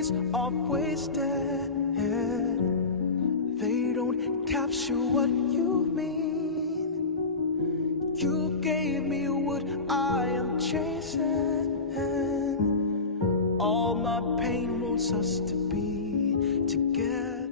memories are wasted. They don't capture what you mean. You gave me what I am chasing. All my pain wants us to be together.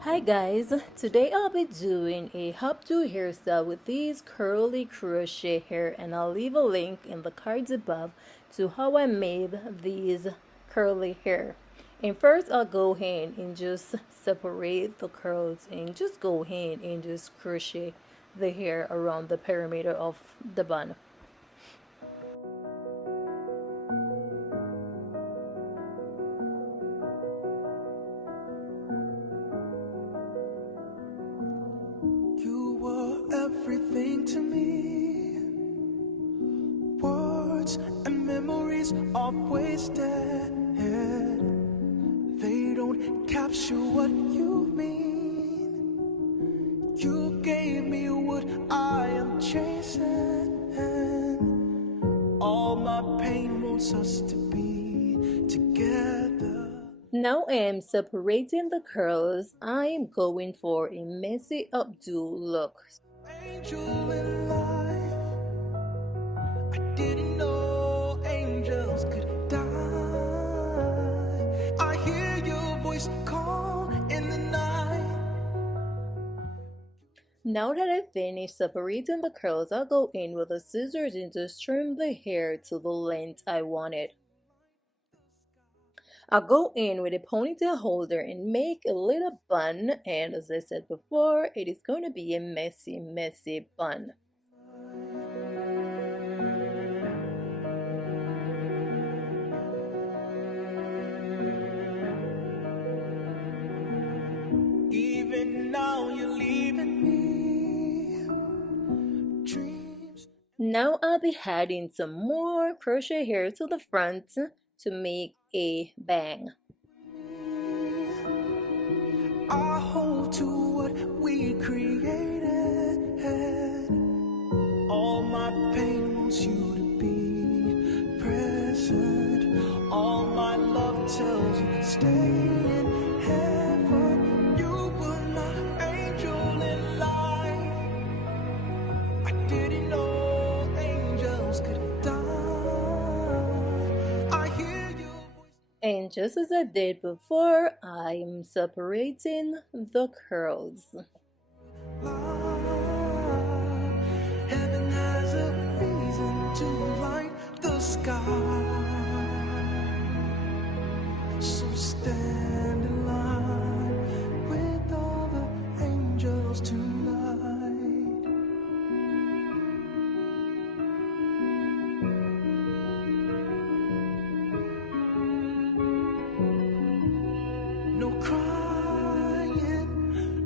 Hi guys, today I'll be doing a updo hairstyle with these curly crochet hair, and I'll leave a link in the cards above to how I made these curly hair. And first I'll go ahead and just separate the curls and just go ahead and just crochet the hair around the perimeter of the bun. Everything to me. Words and memories are wasted. They don't capture what you mean. You gave me what I am chasing. All my pain wants us to be together. Now I am separating the curls. I am going for a messy updo look. Angel in life, I didn't know angels could die. I hear your voice call in the night. Now that I've finished separating the curls, I'll go in with the scissors and just trim the hair to the length I want it. I'll go in with a ponytail holder and make a little bun, and as I said before, it is going to be a messy bun. Even now you're leaving me. Dreams. Now I'll be adding some more crochet hair to the front to make a bang. I hold to what we created. All my pain wants you to be present. All my love tells you to stay in heaven. You were my angel in life. I didn't know angels could die. I hear your voice. And just as I did before, I'm separating the curls. Heaven has a reason to light the sky. So stand in line with all the angels tonight. No crying,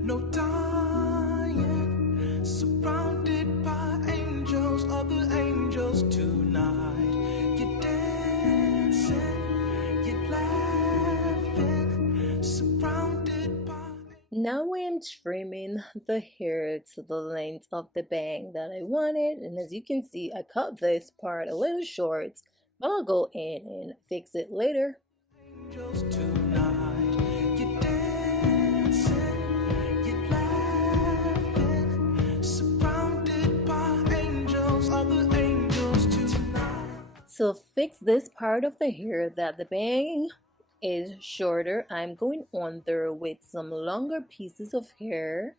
no dying, surrounded by angels, other angels tonight. You're dancing, you're laughing, surrounded by. Now I am trimming the hair to the length of the bang that I wanted, and as you can see, I cut this part a little short, but I'll go in and fix it later. Angels tonight. You're dancing, you're laughing, surrounded by angels, other angels tonight. To fix this part of the hair that the bang is shorter, I'm going on there with some longer pieces of hair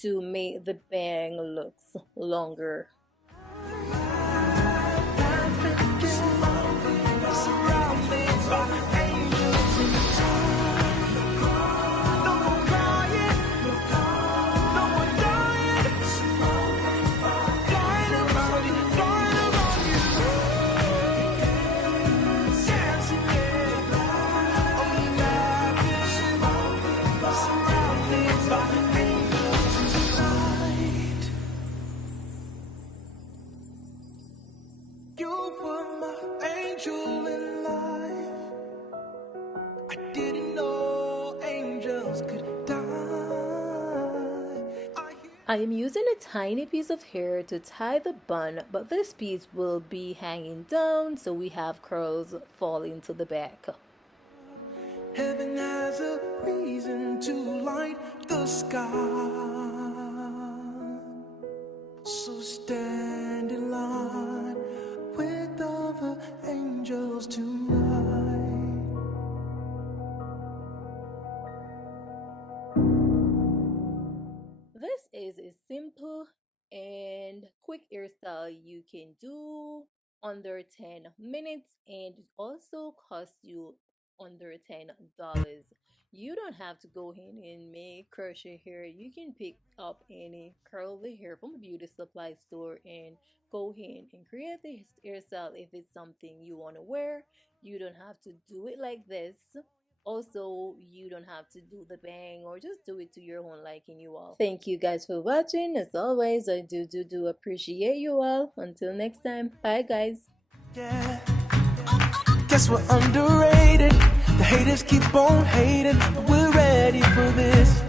to make the bang looks longer. Surrounded by angels in the time. No more crying, no more dying. Flying around you, dancing, yeah. Only laughing, surrounded by angels tonight. You were my angel in life. I didn't know angels could die. I am using a tiny piece of hair to tie the bun, but this piece will be hanging down so we have curls falling to the back. Heaven has a reason to light the sky. So stand in line with other angels tonight. This is a simple and quick hairstyle you can do under 10 minutes, and it also costs you under $10. You don't have to go in and make crochet hair. You can pick up any curly hair from a beauty supply store and go in and create the hairstyle if it's something you want to wear. You don't have to do it like this. Also, you don't have to do the bang or just do it to your own liking, you all. Thank you guys for watching. As always, I do appreciate you all. Until next time, bye guys. Yeah. Guess we're underrated. The haters keep on hating, but we're ready for this.